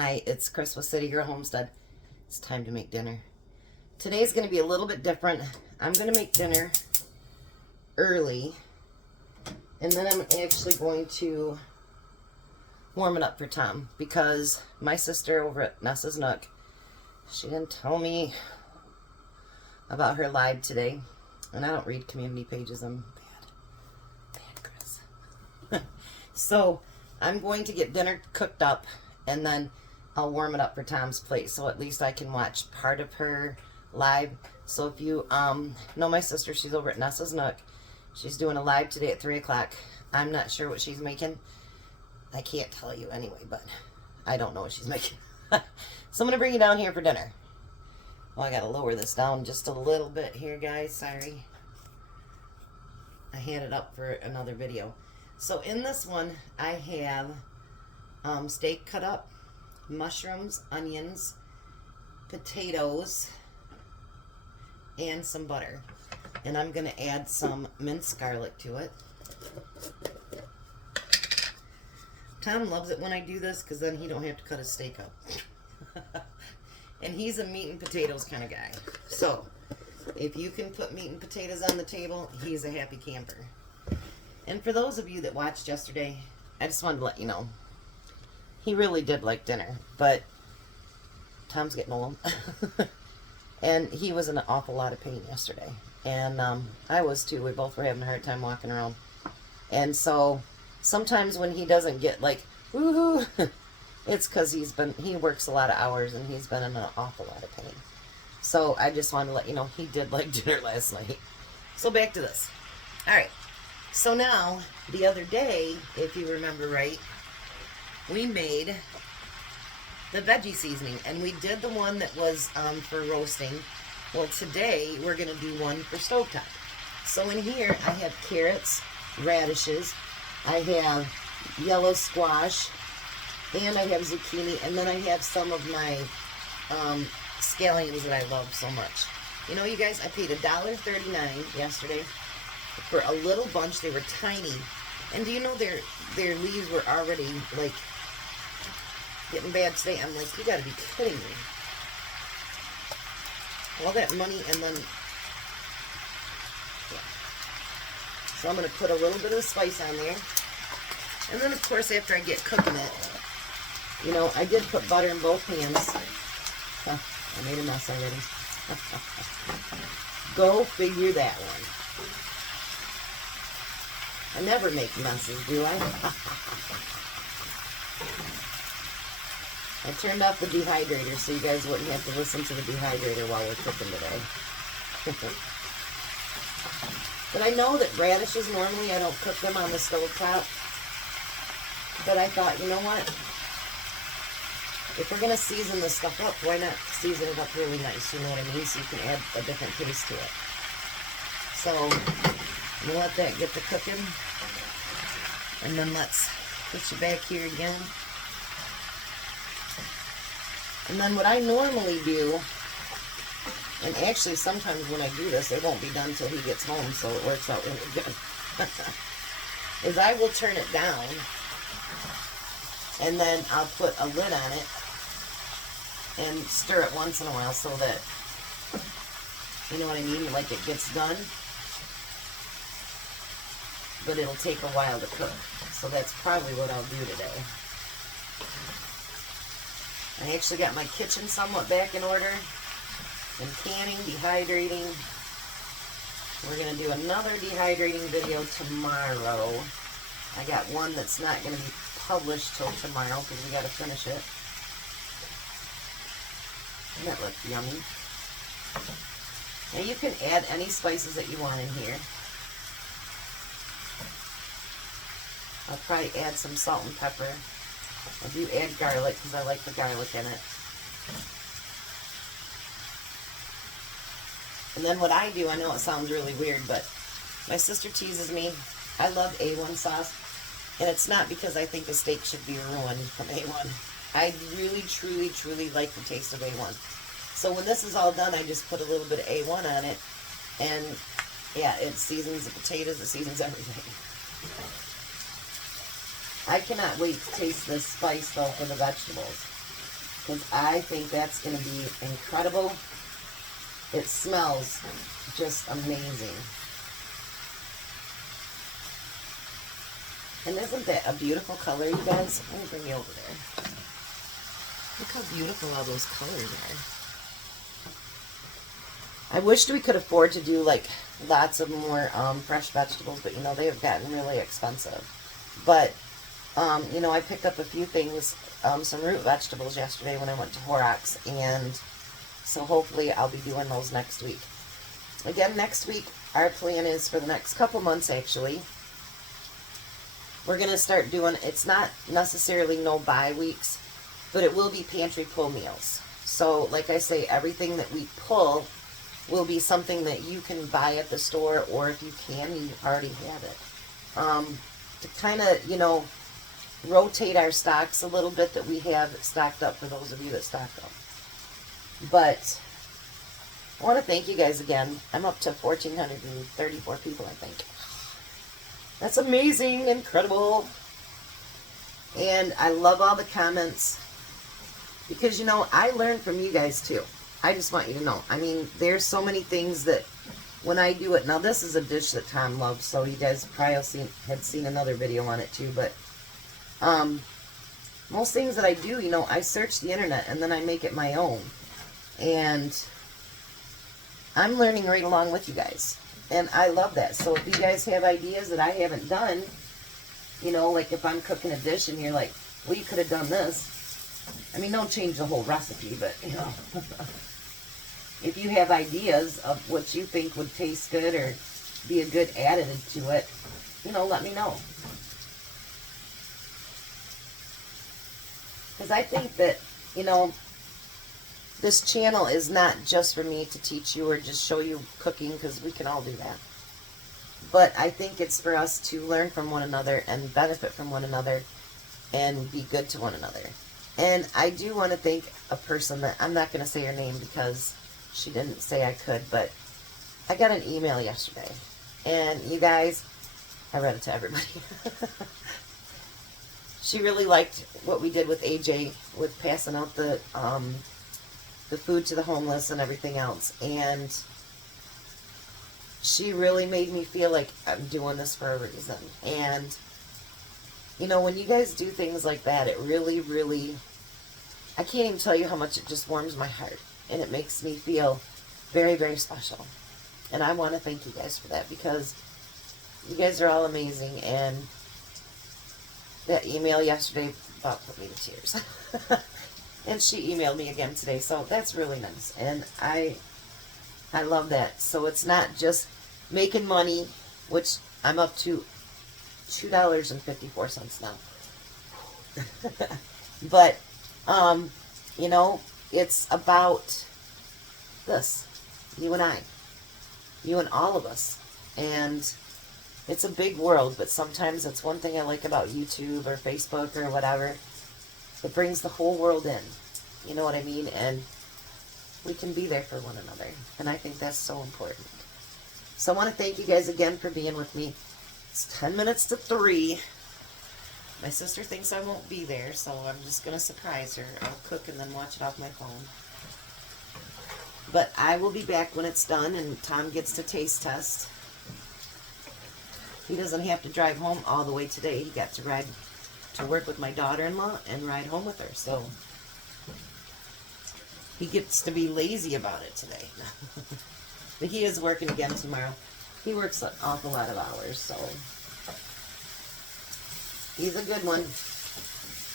Hi, it's Chris with Citygirlhomestead. It's time to make dinner. Today's going to be a little bit different. I'm going to make dinner early, and then I'm actually going to warm it up for Tom, because my sister over at Nessa's Nook, she didn't tell me about her live today, and I don't read community pages. I'm bad Chris. So I'm going to get dinner cooked up, and then I'll warm it up for Tom's plate, so at least I can watch part of her live. So if you know my sister, she's over at Nessa's Nook. She's doing a live today at 3 o'clock. I'm not sure what she's making. I can't tell you anyway, but I don't know what she's making. So I'm going to bring you down here for dinner. Well, I got to lower this down just a little bit here, guys. Sorry. I had it up for another video. So in this one, I have steak cut up, mushrooms, onions, potatoes, and some butter. And I'm going to add some minced garlic to it. Tom loves it when I do this, because then he don't have to cut his steak up. And he's a meat and potatoes kind of guy. So if you can put meat and potatoes on the table, he's a happy camper. And for those of you that watched yesterday, I just wanted to let you know, he really did like dinner, but Tom's getting old. And he was in an awful lot of pain yesterday. And I was too. We both were having a hard time walking around. And so sometimes when he doesn't get like, woohoo, it's because he works a lot of hours and he's been in an awful lot of pain. So I just wanted to let you know, he did like dinner last night. So back to this. All right. So now, the other day, if you remember right, we made the veggie seasoning, and we did the one that was for roasting. Well, today we're going to do one for stovetop. So in here, I have carrots, radishes, I have yellow squash, and I have zucchini, and then I have some of my scallions that I love so much. You know, you guys, I paid $1.39 yesterday for a little bunch. They were tiny, and do you know their leaves were already like getting bad today? I'm like, you gotta be kidding me. All that money, and then yeah. So I'm gonna put a little bit of spice on there, and then of course after I get cooking it, you know, I did put butter in both pans. I made a mess already. Go figure that one. I never make messes, do I? I turned off the dehydrator so you guys wouldn't have to listen to the dehydrator while we're cooking today. But I know that radishes, normally I don't cook them on the stove top. But I thought, you know what? If we're going to season this stuff up, why not season it up really nice, you know what I mean? So you can add a different taste to it. So I'm going to let that get to cooking. And then let's put you back here again. And then what I normally do, and actually sometimes when I do this, it won't be done till he gets home, so it works out really good, is I will turn it down, and then I'll put a lid on it, and stir it once in a while so that, you know what I mean, like it gets done. But it'll take a while to cook. So that's probably what I'll do today. I actually got my kitchen somewhat back in order. And canning, dehydrating. We're going to do another dehydrating video tomorrow. I got one that's not going to be published till tomorrow because we got to finish it. And that looks yummy. Now you can add any spices that you want in here. I'll probably add some salt and pepper. I do add garlic because I like the garlic in it. And then what I do, I know it sounds really weird, but my sister teases me. I love A1 sauce. And it's not because I think a steak should be ruined from A1. I really, truly, truly like the taste of A1. So when this is all done, I just put a little bit of A1 on it. And yeah, it seasons the potatoes, it seasons everything. I cannot wait to taste this spice though for the vegetables. because I think that's going to be incredible. It smells just amazing. And isn't that a beautiful color, you guys? Let me bring you over there. Look how beautiful all those colors are. I wished we could afford to do like lots of more fresh vegetables, but you know, they have gotten really expensive. But, you know, I picked up a few things, some root vegetables yesterday when I went to Horrocks, and so hopefully I'll be doing those next week. Again, next week, our plan is for the next couple months, actually. We're going to start doing, it's not necessarily no bye weeks, but it will be pantry pull meals. So, like I say, everything that we pull will be something that you can buy at the store, or if you can, you already have it. To kind of, you know, rotate our stocks a little bit that we have stocked up for those of you that stocked up. But I want to thank you guys again. I'm up to 1,434 people, I think. That's amazing, incredible. And I love all the comments because, you know, I learn from you guys too. I just want you to know. I mean, there's so many things that when I do it, now this is a dish that Tom loves, so you guys probably had seen another video on it too, but most things that I do, you know, I search the internet and then I make it my own. And I'm learning right along with you guys. And I love that. So if you guys have ideas that I haven't done, you know, like if I'm cooking a dish and you're like, well, you could have done this. I mean, don't change the whole recipe, but, you know, if you have ideas of what you think would taste good or be a good additive to it, you know, let me know. Because I think that, you know, this channel is not just for me to teach you or just show you cooking, because we can all do that. But I think it's for us to learn from one another and benefit from one another and be good to one another. And I do want to thank a person that, I'm not going to say her name because she didn't say I could, but I got an email yesterday. And you guys, I read it to everybody. She really liked what we did with AJ with passing out the food to the homeless and everything else. And she really made me feel like I'm doing this for a reason. And, you know, when you guys do things like that, it really, really, I can't even tell you how much it just warms my heart. And it makes me feel very, very special. And I want to thank you guys for that, because you guys are all amazing. And that email yesterday about put me to tears. And she emailed me again today, so that's really nice. And I love that. So it's not just making money, which I'm up to $2.54 now. But, you know, it's about this. You and I. You and all of us. And it's a big world, but sometimes it's one thing I like about YouTube or Facebook or whatever. It brings the whole world in. You know what I mean? And we can be there for one another. And I think that's so important. So I want to thank you guys again for being with me. It's 10 minutes to 3. My sister thinks I won't be there, so I'm just going to surprise her. I'll cook and then watch it off my phone. But I will be back when it's done and Tom gets to taste test. He doesn't have to drive home all the way today. He got to ride to work with my daughter-in-law and ride home with her. So he gets to be lazy about it today. But he is working again tomorrow. He works an awful lot of hours, so he's a good one.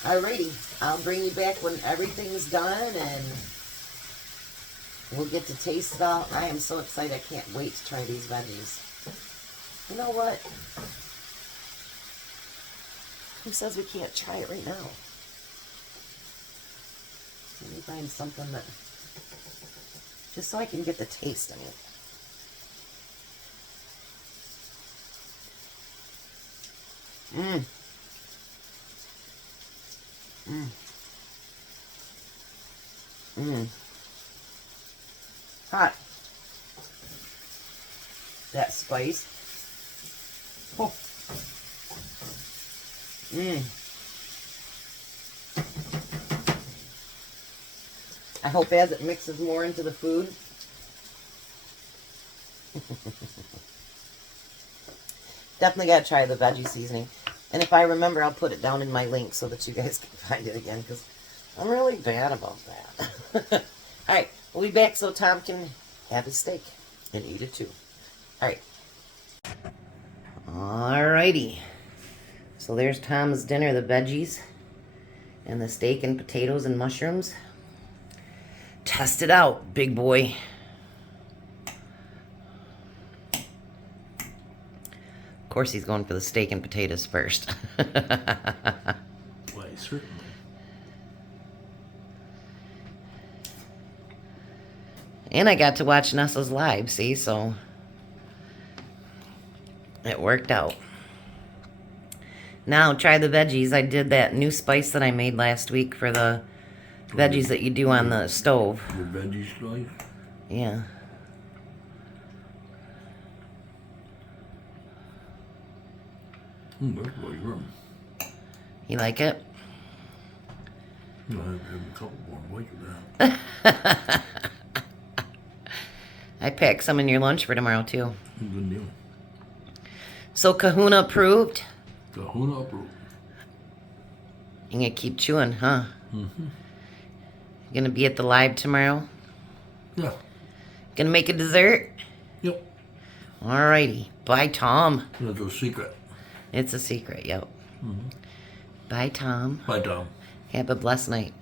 Alrighty, I'll bring you back when everything's done and we'll get to taste it all. I am so excited. I can't wait to try these veggies. You know what? Who says we can't try it right now? Let me find something that, just so I can get the taste of it. Mmm. Mmm. Mmm. Hot. That spice. Oh. Mmm. I hope as it mixes more into the food. Definitely got to try the veggie seasoning. And if I remember, I'll put it down in my link so that you guys can find it again, because I'm really bad about that. All right, we'll be back so Tom can have his steak and eat it too. All right. All righty. So there's Tom's dinner, the veggies and the steak and potatoes and mushrooms. Test it out, big boy. Of course he's going for the steak and potatoes first. Why, certainly. And I got to watch Nessa's live, see, so it worked out. Now try the veggies. I did that new spice that I made last week for the veggies that you do on the stove. Your veggie slice? Yeah. That's really good. You like it? No, I have a couple more bites of that. I packed some in your lunch for tomorrow, too. Good deal. So Kahuna approved? Kahuna approved. You're going to keep chewing, huh? Mm-hmm. You're going to be at the live tomorrow? Yeah. Going to make a dessert? Yep. Alrighty. Bye, Tom. That's a secret. It's a secret, yep. Mm-hmm. Bye, Tom. Bye, Tom. Have a blessed night.